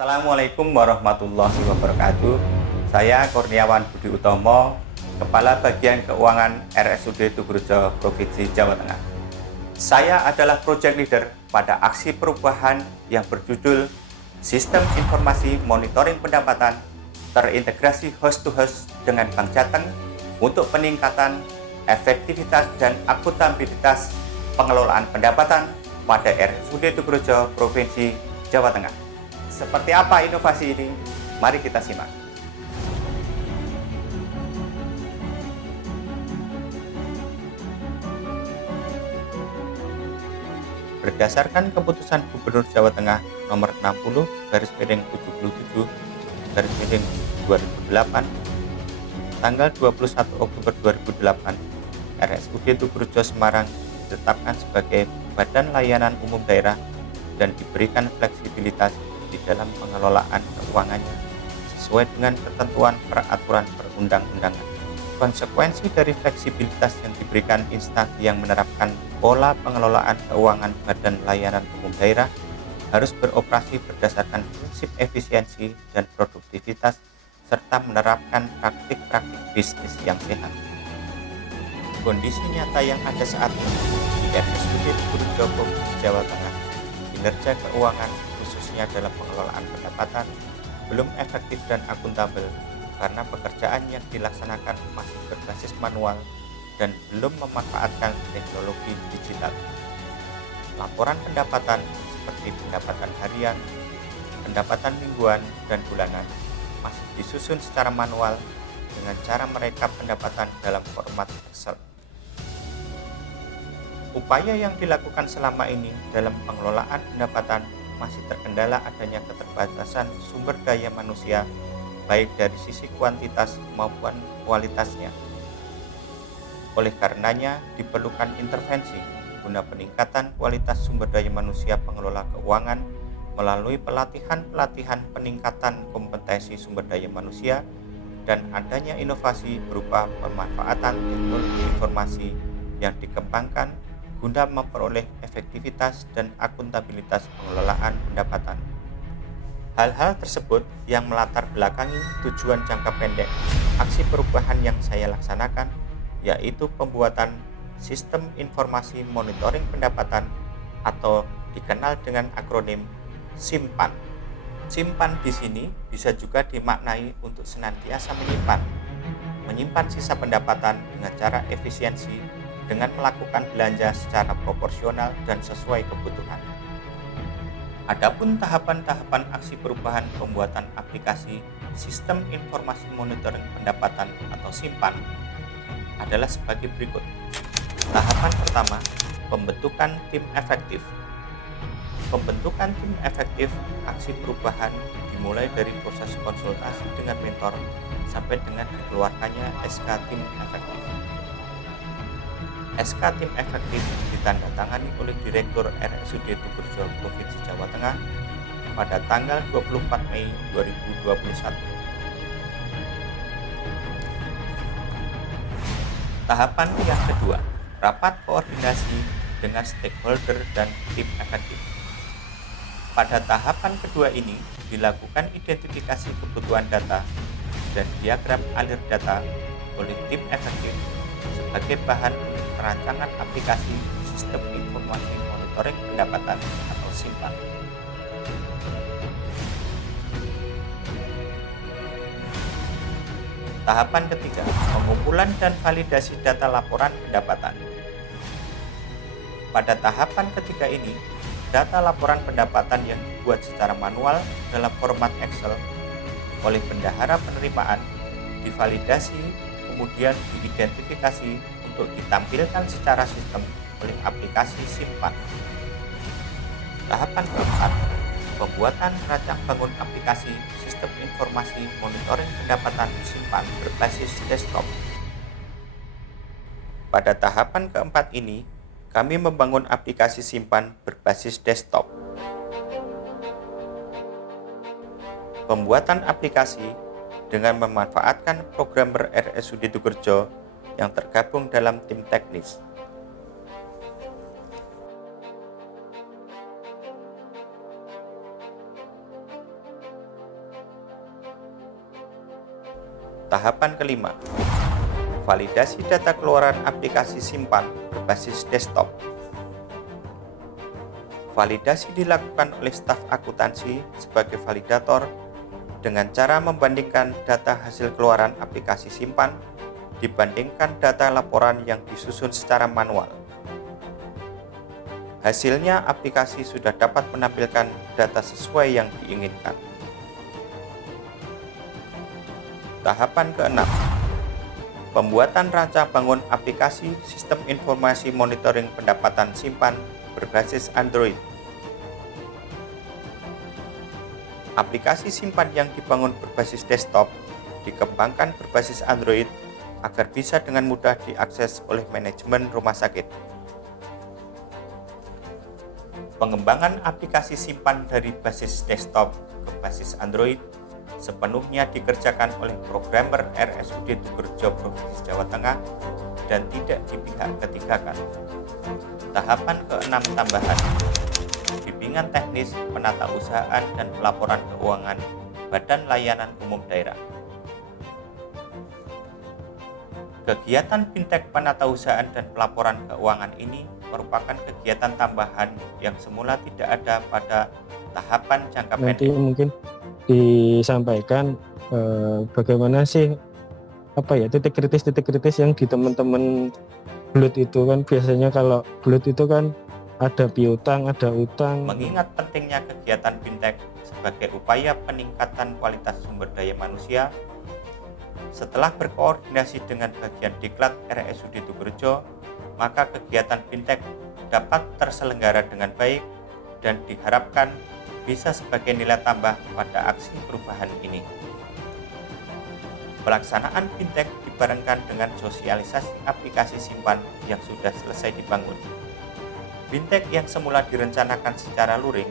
Assalamualaikum warahmatullahi wabarakatuh. Saya Kurniawan Budi Utomo, Kepala Bagian Keuangan RSUD Tugurejo, Provinsi Jawa Tengah. Saya adalah Project Leader pada aksi perubahan yang berjudul Sistem Informasi Monitoring Pendapatan terintegrasi host-to-host dengan Bank Jateng untuk peningkatan efektivitas dan akuntabilitas pengelolaan pendapatan pada RSUD Tugurejo, Provinsi Jawa Tengah. Seperti apa inovasi ini? Mari kita simak. Berdasarkan keputusan Gubernur Jawa Tengah nomor 60/2007/2008 tanggal 21 Oktober 2008, RSUD Tugurejo Semarang ditetapkan sebagai Badan Layanan Umum Daerah dan diberikan fleksibilitas di dalam pengelolaan keuangannya sesuai dengan ketentuan peraturan perundang-undangan. Konsekuensi dari fleksibilitas yang diberikan instansi yang menerapkan pola pengelolaan keuangan Badan Layanan Umum Daerah harus beroperasi berdasarkan prinsip efisiensi dan produktivitas serta menerapkan praktik-praktik bisnis yang sehat. Kondisi nyata yang ada saat ini di RSUD Tugurejo, Provinsi Jawa Tengah, kinerja keuangan khususnya dalam pengelolaan pendapatan belum efektif dan akuntabel karena pekerjaan yang dilaksanakan masih berbasis manual dan belum memanfaatkan teknologi digital. Laporan pendapatan seperti pendapatan harian, pendapatan mingguan, dan bulanan masih disusun secara manual dengan cara merekap pendapatan dalam format Excel. Upaya yang dilakukan selama ini dalam pengelolaan pendapatan masih terkendala adanya keterbatasan sumber daya manusia baik dari sisi kuantitas maupun kualitasnya. Oleh karenanya diperlukan intervensi guna peningkatan kualitas sumber daya manusia pengelola keuangan melalui pelatihan-pelatihan peningkatan kompetensi sumber daya manusia dan adanya inovasi berupa pemanfaatan teknologi informasi yang dikembangkan guna memperoleh efektivitas dan akuntabilitas pengelolaan pendapatan. Hal-hal tersebut yang melatar belakangi tujuan jangka pendek aksi perubahan yang saya laksanakan, yaitu pembuatan Sistem Informasi Monitoring Pendapatan atau dikenal dengan akronim SIMPAN. SIMPAN di sini bisa juga dimaknai untuk senantiasa menyimpan sisa pendapatan dengan cara efisiensi dengan melakukan belanja secara proporsional dan sesuai kebutuhan. Adapun tahapan-tahapan aksi perubahan pembuatan aplikasi Sistem Informasi Monitoring Pendapatan atau SIMPAN adalah sebagai berikut. Tahapan pertama, pembentukan tim efektif. Pembentukan tim efektif aksi perubahan dimulai dari proses konsultasi dengan mentor sampai dengan dikeluarkannya SK Tim Efektif. SK Tim Efektif ditandatangani oleh Direktur RSUD Tugurejo, Provinsi Jawa Tengah pada tanggal 24 Mei 2021. Tahapan yang kedua, rapat koordinasi dengan stakeholder dan tim efektif. Pada tahapan kedua ini dilakukan identifikasi kebutuhan data dan diagram alir data oleh tim efektif sebagai bahan untuk perancangan aplikasi Sistem Informasi Monitoring Pendapatan atau SIMPAN. Tahapan ketiga, pengumpulan dan validasi data laporan pendapatan. Pada tahapan ketiga ini, data laporan pendapatan yang dibuat secara manual dalam format Excel oleh bendahara penerimaan divalidasi kemudian diidentifikasi untuk ditampilkan secara sistem oleh aplikasi SIMPAN. Tahapan keempat, pembuatan rancang bangun aplikasi Sistem Informasi Monitoring Pendapatan SIMPAN berbasis desktop. Pada tahapan keempat ini, kami membangun aplikasi SIMPAN berbasis desktop. Pembuatan aplikasi dengan memanfaatkan programmer RSUD Tugurejo yang tergabung dalam tim teknis. Tahapan kelima, validasi data keluaran aplikasi simpan berbasis desktop. Validasi dilakukan oleh staf akuntansi sebagai validator dengan cara membandingkan data hasil keluaran aplikasi simpan dibandingkan data laporan yang disusun secara manual. Hasilnya, aplikasi sudah dapat menampilkan data sesuai yang diinginkan. Tahapan keenam, pembuatan rancang bangun aplikasi sistem informasi monitoring pendapatan simpan berbasis Android. Aplikasi simpan yang dibangun berbasis desktop dikembangkan berbasis Android agar bisa dengan mudah diakses oleh manajemen rumah sakit. Pengembangan aplikasi simpan dari basis desktop ke basis Android sepenuhnya dikerjakan oleh programmer RSUD Tugerjo Provinsi Jawa Tengah dan tidak dipihak ketigakan. Tahapan keenam tambahan, bimbingan teknis penatausahaan dan pelaporan keuangan Badan Layanan Umum Daerah. Kegiatan fintech penatausahaan dan pelaporan keuangan ini merupakan kegiatan tambahan yang semula tidak ada pada tahapan jangka Nanti pendek. mungkin disampaikan bagaimana sih titik kritis yang di teman-teman Blut itu kan biasanya kalau Blut itu kan ada piutang, ada utang. Mengingat pentingnya kegiatan fintech sebagai upaya peningkatan kualitas sumber daya manusia, setelah berkoordinasi dengan bagian Diklat RSUD Tugerjo, maka kegiatan fintech dapat terselenggara dengan baik dan diharapkan bisa sebagai nilai tambah pada aksi perubahan ini. Pelaksanaan fintech dibarengkan dengan sosialisasi aplikasi simpan yang sudah selesai dibangun. Fintech yang semula direncanakan secara luring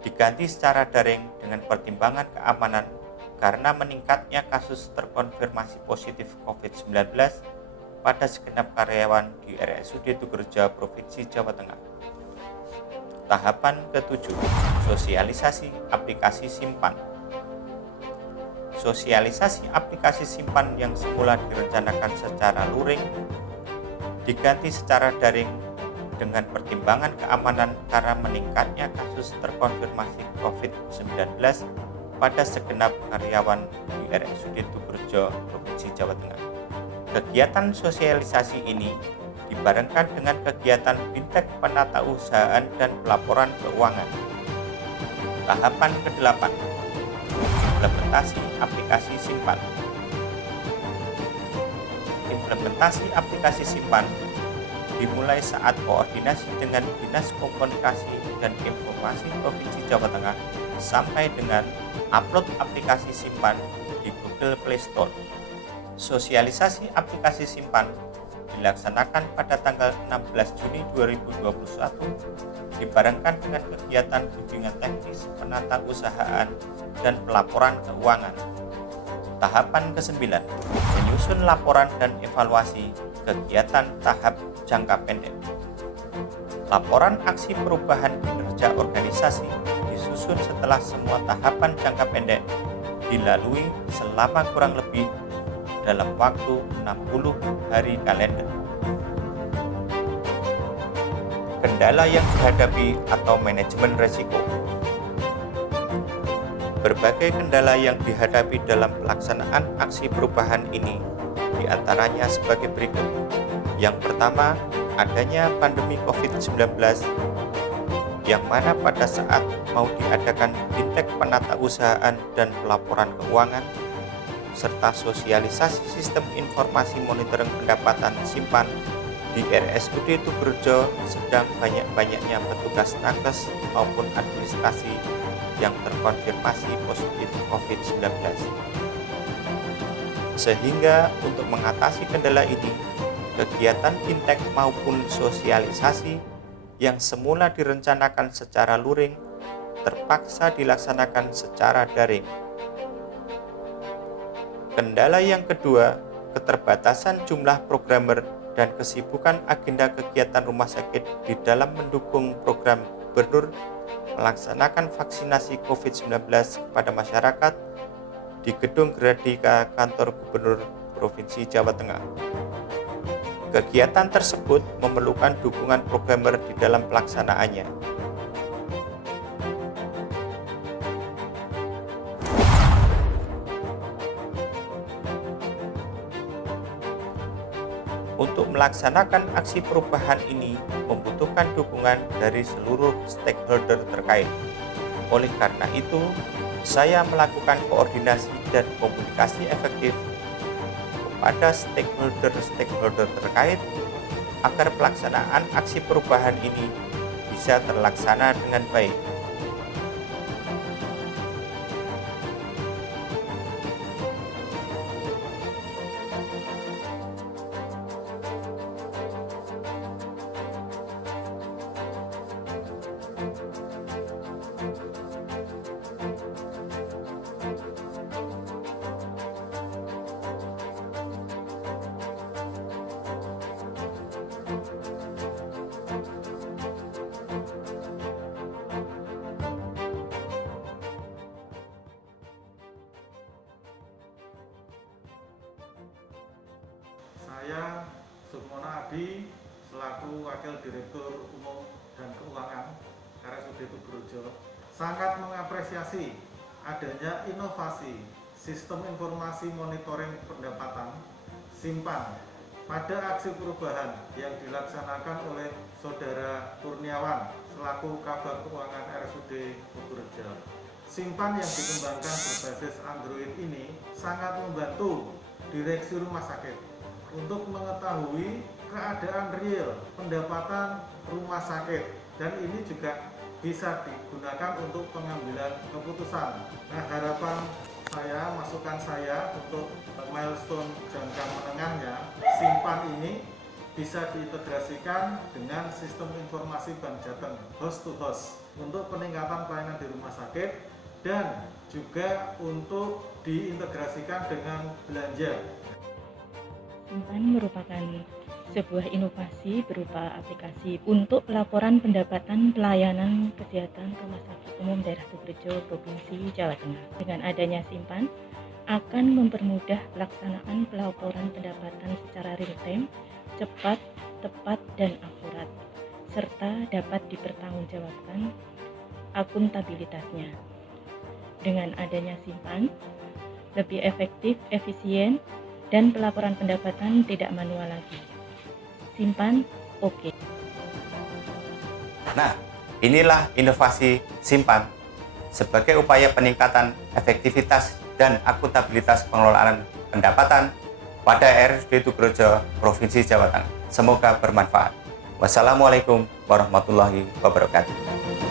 diganti secara daring dengan pertimbangan keamanan karena meningkatnya kasus terkonfirmasi positif COVID-19 pada segenap karyawan di RSUD Tugerjo Provinsi Jawa Tengah. Tahapan ketujuh, sosialisasi aplikasi simpan. Sosialisasi aplikasi simpan yang semula direncanakan secara luring diganti secara daring dengan pertimbangan keamanan karena meningkatnya kasus terkonfirmasi COVID-19 pada segenap karyawan di RSUD Tugerjo Provinsi Jawa Tengah. Kegiatan sosialisasi ini dibarengkan dengan kegiatan fintech penatausahaan dan pelaporan keuangan. Tahapan ke-8, implementasi aplikasi simpan. Implementasi aplikasi simpan dimulai saat koordinasi dengan Dinas Komunikasi dan Informasi Provinsi Jawa Tengah sampai dengan upload aplikasi simpan di Google Play Store. Sosialisasi aplikasi simpan dilaksanakan pada tanggal 16 Juni 2021 dibarengkan dengan kegiatan bimbingan teknis penatausahaan dan pelaporan keuangan. Tahapan ke-9, menyusun laporan dan evaluasi kegiatan tahap jangka pendek. Laporan aksi perubahan kinerja organisasi disusun setelah semua tahapan jangka pendek dilalui selama kurang lebih dalam waktu 60 hari kalender. Kendala yang dihadapi atau manajemen resiko. Berbagai kendala yang dihadapi dalam pelaksanaan aksi perubahan ini diantaranya sebagai berikut. Yang pertama, adanya pandemi COVID-19 yang mana pada saat mau diadakan fintech penatausahaan dan pelaporan keuangan serta sosialisasi sistem informasi monitoring pendapatan simpan di RSUD Tugerjo sedang banyak-banyaknya petugas nakes maupun administrasi yang terkonfirmasi positif COVID-19. Sehingga untuk mengatasi kendala ini, kegiatan fintech maupun sosialisasi yang semula direncanakan secara luring terpaksa dilaksanakan secara daring. Kendala yang kedua, keterbatasan jumlah programmer dan kesibukan agenda kegiatan rumah sakit di dalam mendukung program Gubernur melaksanakan vaksinasi COVID-19 kepada masyarakat di Gedung Gradika Kantor Gubernur Provinsi Jawa Tengah. Kegiatan tersebut memerlukan dukungan programmer di dalam pelaksanaannya. Untuk melaksanakan aksi perubahan ini membutuhkan dukungan dari seluruh stakeholder terkait. Oleh karena itu, saya melakukan koordinasi dan komunikasi efektif kepada stakeholder terkait agar pelaksanaan aksi perubahan ini bisa terlaksana dengan baik. Saya Sukmono Adi selaku Wakil Direktur Umum dan Keuangan RSUD Tugurejo sangat mengapresiasi adanya inovasi sistem informasi monitoring pendapatan Simpan pada aksi perubahan yang dilaksanakan oleh Saudara Kurniawan selaku Kabag Keuangan RSUD Tugurejo. Simpan yang dikembangkan berbasis Android ini sangat membantu direksi rumah sakit untuk mengetahui keadaan real pendapatan rumah sakit, dan ini juga bisa digunakan untuk pengambilan keputusan. Nah, harapan saya, masukan saya untuk milestone jangka menengahnya, Simpan ini bisa diintegrasikan dengan sistem informasi Bank Jateng host to host untuk peningkatan pelayanan di rumah sakit dan juga untuk diintegrasikan dengan belanja. Simpan merupakan sebuah inovasi berupa aplikasi untuk pelaporan pendapatan pelayanan kesehatan Rumah Sakit Umum Daerah Tugurejo Provinsi Jawa Tengah. Dengan adanya Simpan akan mempermudah pelaksanaan pelaporan pendapatan secara real time, cepat, tepat, dan akurat, serta dapat dipertanggungjawabkan akuntabilitasnya. Dengan adanya Simpan, lebih efektif, efisien, dan pelaporan pendapatan tidak manual lagi. Simpan oke. Nah, inilah inovasi Simpan sebagai upaya peningkatan efektivitas dan akuntabilitas pengelolaan pendapatan pada RSUD Tugurejo Provinsi Jawa Tengah. Semoga bermanfaat. Wassalamualaikum warahmatullahi wabarakatuh.